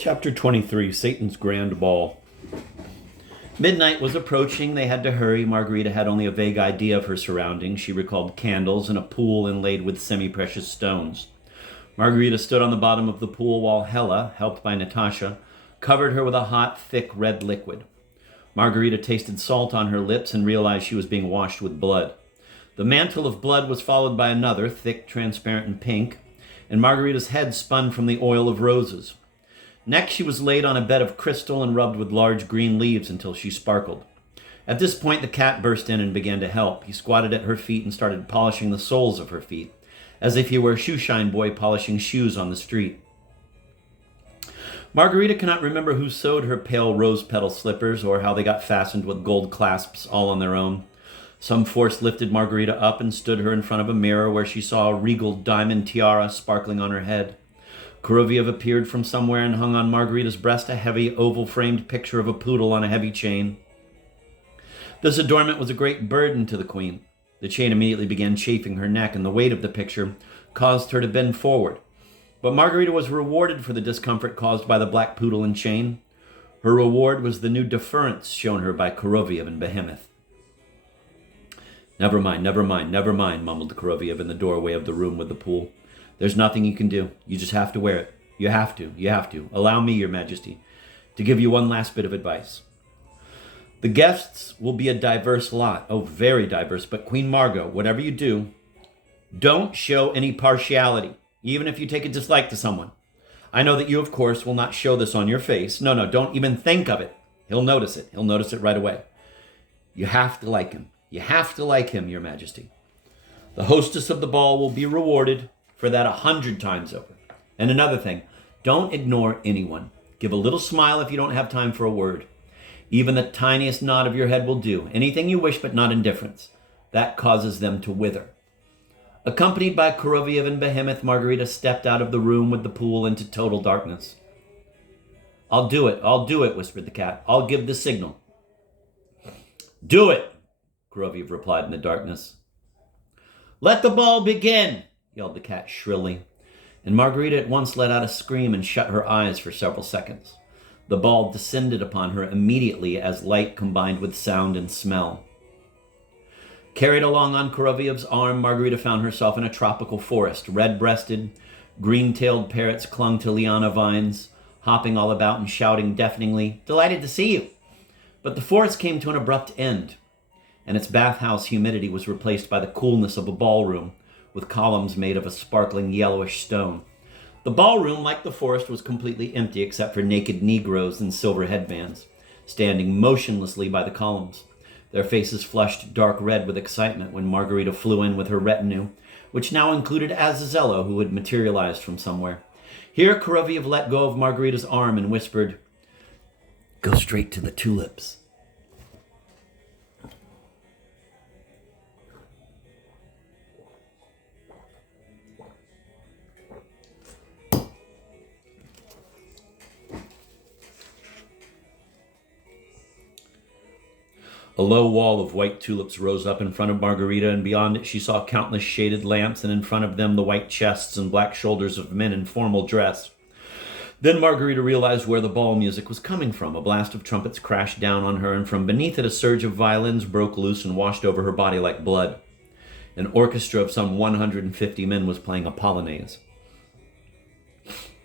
Chapter 23, Satan's Grand Ball. Midnight was approaching. They had to hurry. Margarita had only a vague idea of her surroundings. She recalled candles and a pool inlaid with semi-precious stones. Margarita stood on the bottom of the pool while Hella, helped by Natasha, covered her with a hot, thick red liquid. Margarita tasted salt on her lips and realized she was being washed with blood. The mantle of blood was followed by another, thick, transparent, and pink, and Margarita's head spun from the oil of roses. Next, she was laid on a bed of crystal and rubbed with large green leaves until she sparkled. At this point, the cat burst in and began to help. He squatted at her feet and started polishing the soles of her feet, as if he were a shoeshine boy polishing shoes on the street. Margarita cannot remember who sewed her pale rose petal slippers or how they got fastened with gold clasps all on their own. Some force lifted Margarita up and stood her in front of a mirror where she saw a regal diamond tiara sparkling on her head. Kuroviev appeared from somewhere and hung on Margarita's breast a heavy, oval-framed picture of a poodle on a heavy chain. This adornment was a great burden to the queen. The chain immediately began chafing her neck, and the weight of the picture caused her to bend forward. But Margarita was rewarded for the discomfort caused by the black poodle and chain. Her reward was the new deference shown her by Kuroviev and Behemoth. Never mind, mumbled Kuroviev in the doorway of the room with the pool. There's nothing you can do. You just have to wear it. You have to. Allow me, Your Majesty, to give you one last bit of advice. The guests will be a diverse lot. Oh, very diverse. But Queen Margot, whatever you do, don't show any partiality, even if you take a dislike to someone. I know that you, of course, will not show this on your face. No, don't even think of it. He'll notice it. He'll notice it right away. You have to like him. You have to like him, Your Majesty. The hostess of the ball will be rewarded for that 100 times over. And another thing, don't ignore anyone. Give a little smile if you don't have time for a word. Even the tiniest nod of your head will do. Anything you wish, but not indifference. That causes them to wither. Accompanied by Kuroviev and Behemoth, Margarita stepped out of the room with the pool into total darkness. I'll do it, whispered the cat. I'll give the signal. Do it, Kuroviev replied in the darkness. Let the ball begin, yelled the cat shrilly, and Margarita at once let out a scream and shut her eyes for several seconds. The ball descended upon her immediately as light combined with sound and smell. Carried along on Kuroviev's arm, Margarita found herself in a tropical forest. Red-breasted, green-tailed parrots clung to liana vines, hopping all about and shouting deafeningly, "Delighted to see you!" But the forest came to an abrupt end, and its bathhouse humidity was replaced by the coolness of a ballroom, with columns made of a sparkling yellowish stone. The ballroom, like the forest, was completely empty except for naked Negroes in silver headbands, standing motionlessly by the columns. Their faces flushed dark red with excitement when Margarita flew in with her retinue, which now included Azazello, who had materialized from somewhere. Here Kuroviev let go of Margarita's arm and whispered, "Go straight to the tulips." A low wall of white tulips rose up in front of Margarita, and beyond it she saw countless shaded lamps, and in front of them the white chests and black shoulders of men in formal dress. Then Margarita realized where the ball music was coming from. A blast of trumpets crashed down on her, and from beneath it a surge of violins broke loose and washed over her body like blood. An orchestra of some 150 men was playing a polonaise.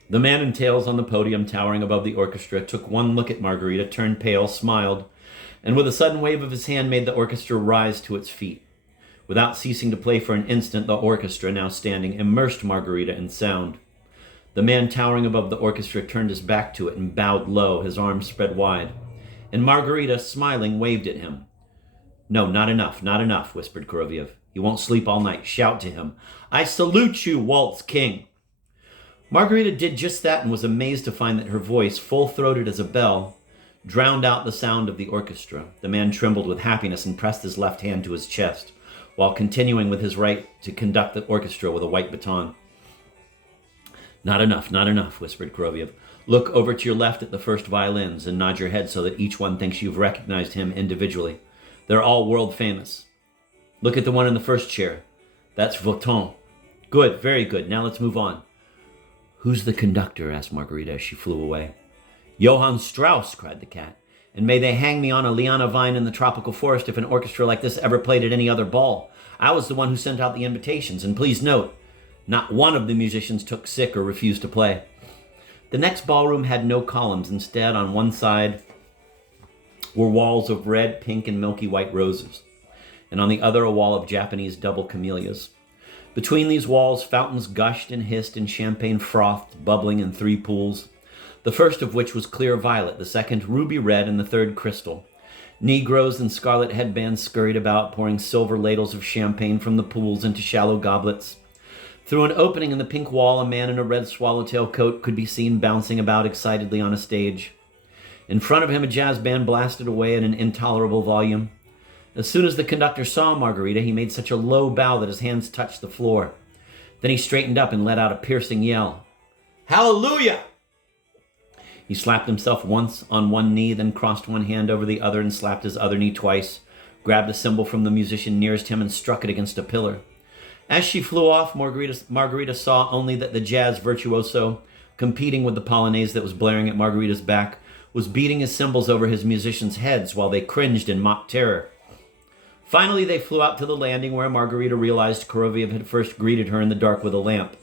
The man in tails on the podium, towering above the orchestra, took one look at Margarita, turned pale, smiled, and with a sudden wave of his hand made the orchestra rise to its feet. Without ceasing to play for an instant, the orchestra, now standing, immersed Margarita in sound. The man towering above the orchestra turned his back to it and bowed low, his arms spread wide. And Margarita, smiling, waved at him. "No, not enough, whispered Kuroviev. "He won't sleep all night. Shout to him, 'I salute you, Waltz King!'" Margarita did just that and was amazed to find that her voice, full-throated as a bell, drowned out the sound of the orchestra. The man trembled with happiness and pressed his left hand to his chest, while continuing with his right to conduct the orchestra with a white baton. Not enough, whispered Kuroviev. "Look over to your left at the first violins and nod your head so that each one thinks you've recognized him individually. They're all world famous. Look at the one in the first chair. That's Votan. Good, very good. Now let's move on." "Who's the conductor?" asked Margarita as she flew away. Johann Strauss, cried the cat, and may they hang me on a liana vine in the tropical forest if an orchestra like this ever played at any other ball. I was the one who sent out the invitations, and please note, not one of the musicians took sick or refused to play. The next ballroom had no columns. Instead, on one side were walls of red, pink, and milky white roses, and on the other a wall of Japanese double camellias. Between these walls, fountains gushed and hissed and champagne frothed, bubbling in 3 pools, the first of which was clear violet, the second ruby red, and the third crystal. Negroes in scarlet headbands scurried about, pouring silver ladles of champagne from the pools into shallow goblets. Through an opening in the pink wall, a man in a red swallowtail coat could be seen bouncing about excitedly on a stage. In front of him, a jazz band blasted away at an intolerable volume. As soon as the conductor saw Margarita, he made such a low bow that his hands touched the floor. Then he straightened up and let out a piercing yell. "Hallelujah!" He slapped himself once on one knee, then crossed one hand over the other and slapped his other knee twice, grabbed a cymbal from the musician nearest him and struck it against a pillar. As she flew off, Margarita saw only that the jazz virtuoso, competing with the polonaise that was blaring at Margarita's back, was beating his cymbals over his musicians' heads while they cringed in mock terror. Finally, they flew out to the landing where Margarita realized Korolev had first greeted her in the dark with a lamp.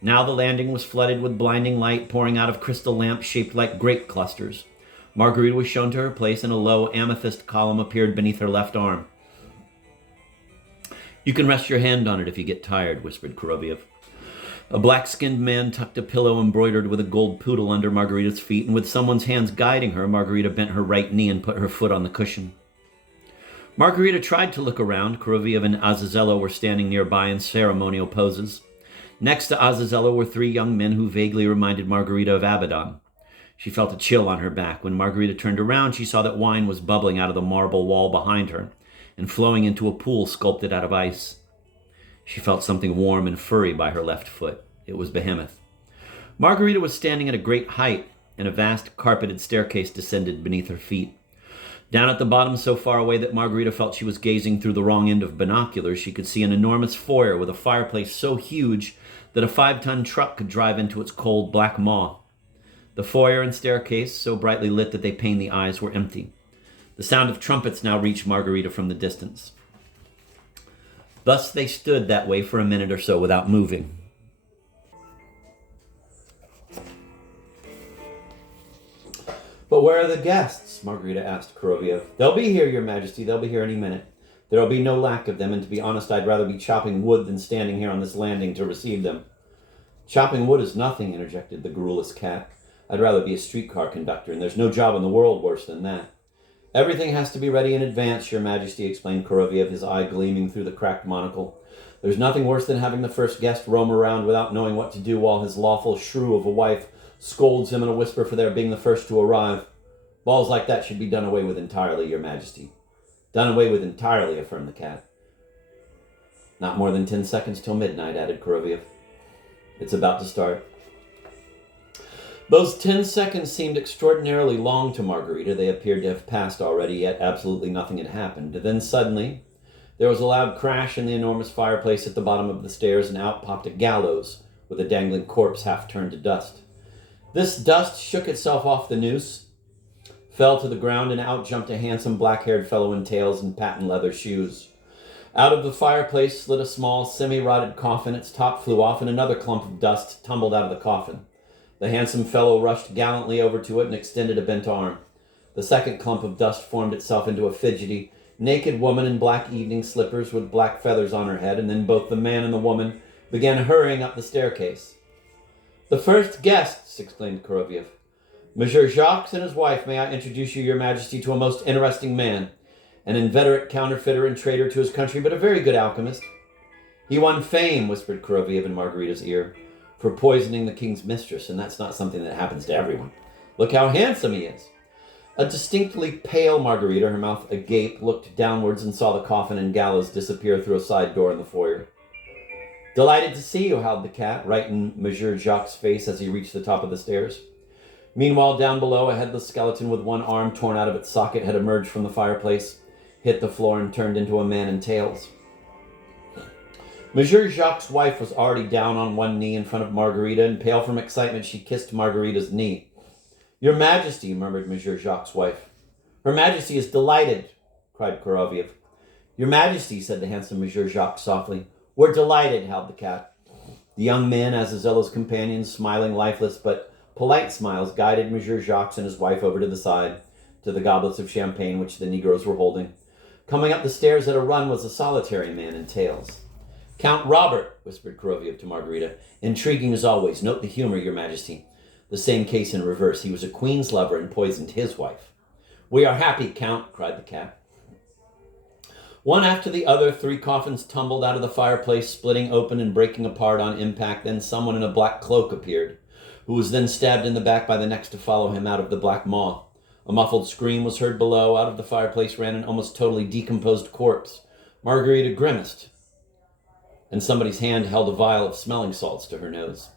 Now the landing was flooded with blinding light pouring out of crystal lamps shaped like grape clusters. Margarita was shown to her place, and a low amethyst column appeared beneath her left arm. "You can rest your hand on it if you get tired," whispered Korolev. A black-skinned man tucked a pillow embroidered with a gold poodle under Margarita's feet, and with someone's hands guiding her, Margarita bent her right knee and put her foot on the cushion. Margarita tried to look around. Korolev and Azazello were standing nearby in ceremonial poses. Next to Azazello were 3 young men who vaguely reminded Margarita of Abaddon. She felt a chill on her back. When Margarita turned around, she saw that wine was bubbling out of the marble wall behind her and flowing into a pool sculpted out of ice. She felt something warm and furry by her left foot. It was Behemoth. Margarita was standing at a great height, and a vast carpeted staircase descended beneath her feet. Down at the bottom, so far away that Margarita felt she was gazing through the wrong end of binoculars, she could see an enormous foyer with a fireplace so huge that a 5-ton truck could drive into its cold black maw. The foyer and staircase, so brightly lit that they pained the eyes, were empty. The sound of trumpets now reached Margarita from the distance. Thus they stood that way for a minute or so without moving. "But where are the guests?" Margarita asked Korolev. "They'll be here, Your Majesty. They'll be here any minute. There'll be no lack of them, and to be honest, I'd rather be chopping wood than standing here on this landing to receive them." "Chopping wood is nothing," interjected the garrulous cat. "I'd rather be a streetcar conductor, and there's no job in the world worse than that." "Everything has to be ready in advance, Your Majesty," explained Korolev, his eye gleaming through the cracked monocle. "There's nothing worse than having the first guest roam around without knowing what to do while his lawful shrew of a wife scolds him in a whisper for their being the first to arrive. Balls like that should be done away with entirely, Your Majesty." "Done away with entirely," affirmed the cat. "Not more than 10 seconds till midnight," added Korolev. "It's about to start." Those 10 seconds seemed extraordinarily long to Margarita. They appeared to have passed already, yet absolutely nothing had happened. Then suddenly, there was a loud crash in the enormous fireplace at the bottom of the stairs, and out popped a gallows with a dangling corpse half turned to dust. This dust shook itself off the noose, fell to the ground, and out jumped a handsome black-haired fellow in tails and patent leather shoes. Out of the fireplace slid a small, semi-rotted coffin. Its top flew off, and another clump of dust tumbled out of the coffin. The handsome fellow rushed gallantly over to it and extended a bent arm. The second clump of dust formed itself into a fidgety, naked woman in black evening slippers with black feathers on her head, and then both the man and the woman began hurrying up the staircase. "The first guests!" exclaimed Korolev. "Monsieur Jacques and his wife, may I introduce you, Your Majesty, to a most interesting man, an inveterate counterfeiter and traitor to his country, but a very good alchemist." "He won fame," whispered Korolev in Margarita's ear, "for poisoning the king's mistress, and that's not something that happens to everyone. Look how handsome he is." A distinctly pale Margarita, her mouth agape, looked downwards and saw the coffin and gallows disappear through a side door in the foyer. "Delighted to see you," howled the cat, right in Monsieur Jacques' face as he reached the top of the stairs. Meanwhile, down below, a headless skeleton with one arm torn out of its socket had emerged from the fireplace, hit the floor, and turned into a man in tails. Monsieur Jacques' wife was already down on one knee in front of Margarita, and pale from excitement, she kissed Margarita's knee. Your Majesty, murmured Monsieur Jacques' wife. Her Majesty is delighted, cried Koroviev. Your Majesty, said the handsome Monsieur Jacques softly. We're delighted, howled the cat. The young men, as Azello's companions, smiling lifeless but polite smiles, guided Monsieur Jacques and his wife over to the side, to the goblets of champagne which the Negroes were holding. Coming up the stairs at a run was a solitary man in tails. Count Robert, whispered Koroviev to Margarita. Intriguing as always. Note the humor, Your Majesty. The same case in reverse. He was a queen's lover and poisoned his wife. We are happy, Count, cried the cat. One after the other, 3 coffins tumbled out of the fireplace, splitting open and breaking apart on impact. Then someone in a black cloak appeared, who was then stabbed in the back by the next to follow him out of the black maw. A muffled scream was heard below. Out of the fireplace ran an almost totally decomposed corpse. Margarita grimaced, and somebody's hand held a vial of smelling salts to her nose.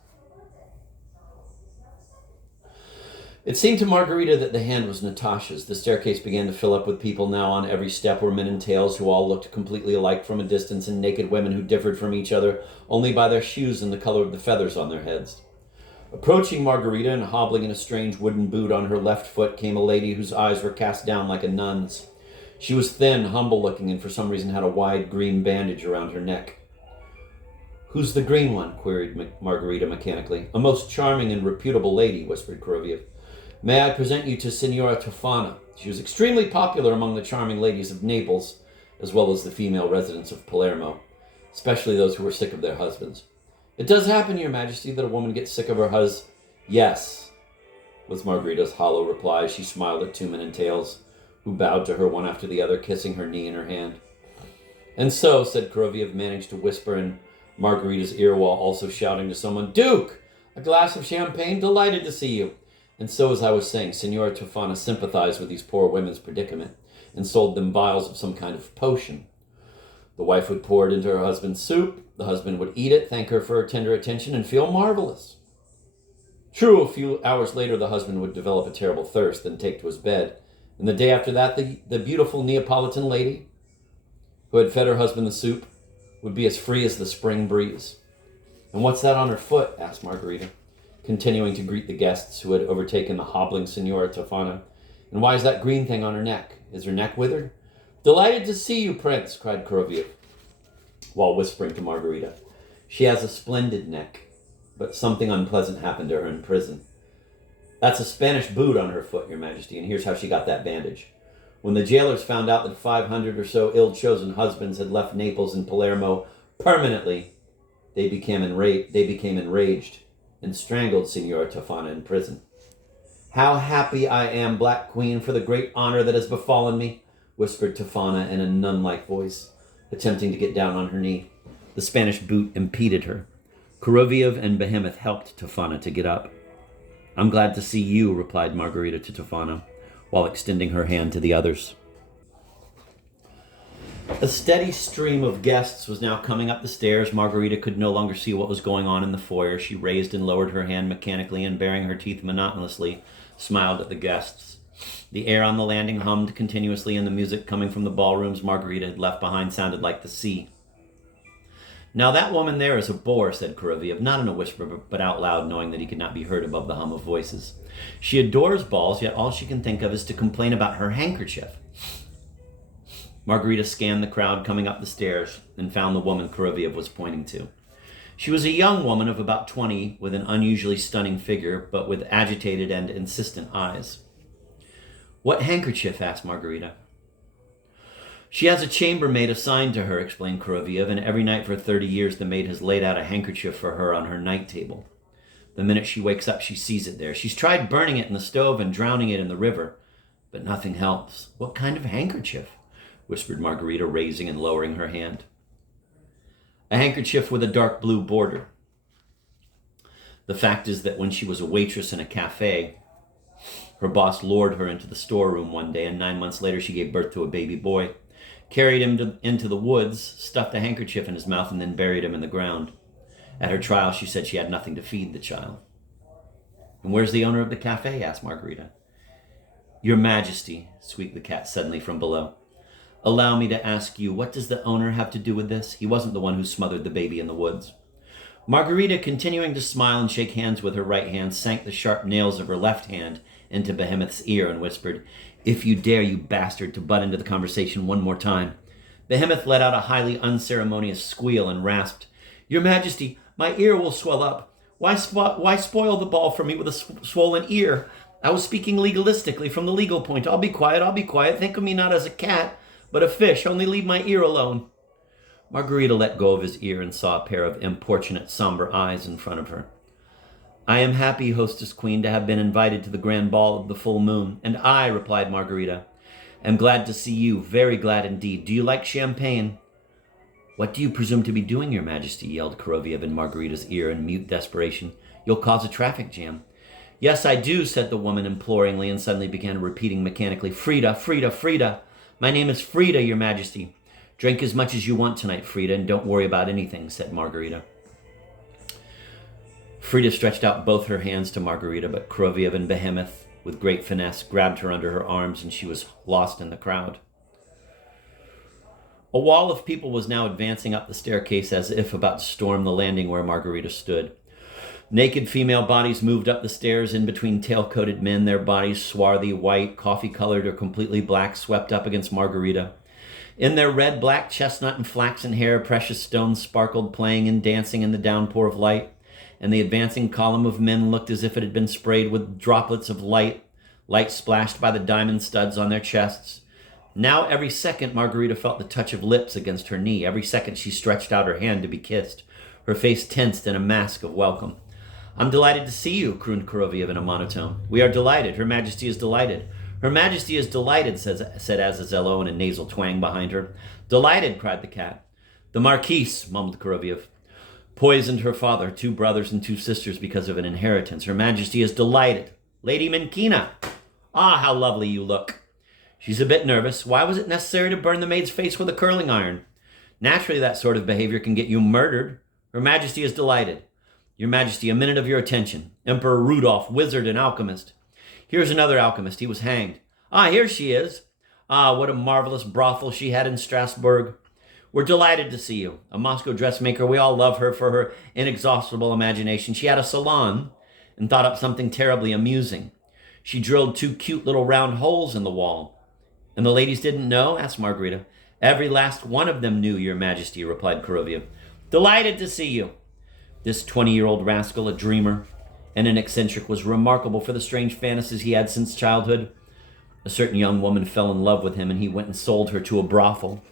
It seemed to Margarita that the hand was Natasha's. The staircase began to fill up with people. Now on every step were men in tails who all looked completely alike from a distance, and naked women who differed from each other only by their shoes and the color of the feathers on their heads. Approaching Margarita and hobbling in a strange wooden boot on her left foot came a lady whose eyes were cast down like a nun's. She was thin, humble-looking, and for some reason had a wide green bandage around her neck. Who's the green one? Queried Margarita mechanically. A most charming and reputable lady, whispered Koroviev. May I present you to Signora Tofana? She was extremely popular among the charming ladies of Naples, as well as the female residents of Palermo, especially those who were sick of their husbands. It does happen, Your Majesty, that a woman gets sick of her husband. Yes, was Margarita's hollow reply. She smiled at 2 men in tails, who bowed to her one after the other, kissing her knee and her hand. And so, said Koroviev, managed to whisper in Margarita's ear while also shouting to someone, Duke, a glass of champagne, delighted to see you. And so, as I was saying, Signora Tofana sympathized with these poor women's predicament and sold them vials of some kind of potion. The wife would pour it into her husband's soup. The husband would eat it, thank her for her tender attention, and feel marvelous. True, a few hours later, the husband would develop a terrible thirst and take to his bed. And the day after that, the beautiful Neapolitan lady who had fed her husband the soup would be as free as the spring breeze. And what's that on her foot? Asked Margarita, continuing to greet the guests who had overtaken the hobbling Signora Tofana. And why is that green thing on her neck? Is her neck withered? Delighted to see you, Prince, cried Koroviev, while whispering to Margarita. She has a splendid neck, but something unpleasant happened to her in prison. That's a Spanish boot on her foot, Your Majesty, and here's how she got that bandage. When the jailers found out that 500 or so ill-chosen husbands had left Naples and Palermo permanently, they became enraged and strangled Signora Tofana in prison. How happy I am, Black Queen, for the great honor that has befallen me, whispered Tofana in a nun-like voice, attempting to get down on her knee. The Spanish boot impeded her. Koroviev and Behemoth helped Tofana to get up. I'm glad to see you, replied Margarita to Tofana, while extending her hand to the others. A steady stream of guests was now coming up the stairs. Margarita could no longer see what was going on in the foyer. She raised and lowered her hand mechanically and, baring her teeth monotonously, smiled at the guests. The air on the landing hummed continuously, and the music coming from the ballrooms Margarita had left behind sounded like the sea. Now that woman there is a bore, said Koroviev, not in a whisper, but out loud, knowing that he could not be heard above the hum of voices. She adores balls, yet all she can think of is to complain about her handkerchief. Margarita scanned the crowd coming up the stairs and found the woman Koroviev was pointing to. She was a young woman of about 20, with an unusually stunning figure, but with agitated and insistent eyes. What handkerchief? Asked Margarita. She has a chambermaid assigned to her, explained Koroviev, and every night for 30 years the maid has laid out a handkerchief for her on her night table. The minute she wakes up, she sees it there. She's tried burning it in the stove and drowning it in the river, but nothing helps. What kind of handkerchief? Whispered Margarita, raising and lowering her hand. A handkerchief with a dark blue border. The fact is that when she was a waitress in a cafe, her boss lured her into the storeroom one day, and 9 months later she gave birth to a baby boy, carried him into the woods, stuffed a handkerchief in his mouth, and then buried him in the ground. At her trial, she said she had nothing to feed the child. And where's the owner of the cafe? Asked Margarita. Your Majesty, squeaked the cat suddenly from below. Allow me to ask you, what does the owner have to do with this? He wasn't the one who smothered the baby in the woods. Margarita, continuing to smile and shake hands with her right hand, sank the sharp nails of her left hand into Behemoth's ear and whispered, "If you dare, you bastard, to butt into the conversation one more time." Behemoth let out a highly unceremonious squeal and rasped, "Your Majesty, my ear will swell up. Why spoil the ball for me with a swollen ear? I was speaking legalistically from the legal point. I'll be quiet. Think of me not as a cat, but a fish. Only leave my ear alone." Margarita let go of his ear and saw a pair of importunate, somber eyes in front of her. "I am happy, hostess queen, to have been invited to the grand ball of the full moon." "And I," replied Margarita, "am glad to see you, very glad indeed. Do you like champagne?" "What do you presume to be doing, your Majesty?" yelled Koroviev in Margarita's ear in mute desperation. "You'll cause a traffic jam." "Yes, I do," said the woman imploringly, and suddenly began repeating mechanically, "Frida, Frida, Frida. My name is Frida, your Majesty." "Drink as much as you want tonight, Frida, and don't worry about anything," said Margarita. Frida stretched out both her hands to Margarita, but Koroviev and Behemoth, with great finesse, grabbed her under her arms, and she was lost in the crowd. A wall of people was now advancing up the staircase as if about to storm the landing where Margarita stood. Naked female bodies moved up the stairs in between tail-coated men, their bodies swarthy, white, coffee-colored, or completely black, swept up against Margarita. In their red, black, chestnut, and flaxen hair, precious stones sparkled, playing and dancing in the downpour of light, and the advancing column of men looked as if it had been sprayed with droplets of light splashed by the diamond studs on their chests. Now, every second, Margarita felt the touch of lips against her knee. Every second, she stretched out her hand to be kissed, her face tensed in a mask of welcome. "I'm delighted to see you," crooned Koroviev in a monotone. "We are delighted. Her Majesty is delighted." "Her Majesty is delighted," said Azazello in a nasal twang behind her. "Delighted," cried the cat. "The Marquise," mumbled Koroviev, "poisoned her father, 2 brothers and 2 sisters because of an inheritance. Her Majesty is delighted. Lady Menkina! Ah, how lovely you look." "She's a bit nervous. Why was it necessary to burn the maid's face with a curling iron?" "Naturally, that sort of behavior can get you murdered." "Her Majesty is delighted." "Your Majesty, a minute of your attention. Emperor Rudolph, wizard and alchemist." "Here's another alchemist. He was hanged." "Ah, here she is." "Ah, what a marvelous brothel she had in Strasbourg." "We're delighted to see you. A Moscow dressmaker. We all love her for her inexhaustible imagination. She had a salon and thought up something terribly amusing. She drilled 2 cute little round holes in the wall." "And the ladies didn't know?" asked Margarita. "Every last one of them knew, your Majesty," replied Koroviev. "Delighted to see you." This 20-year-old rascal, a dreamer and an eccentric, was remarkable for the strange fantasies he had since childhood. A certain young woman fell in love with him, and he went and sold her to a brothel.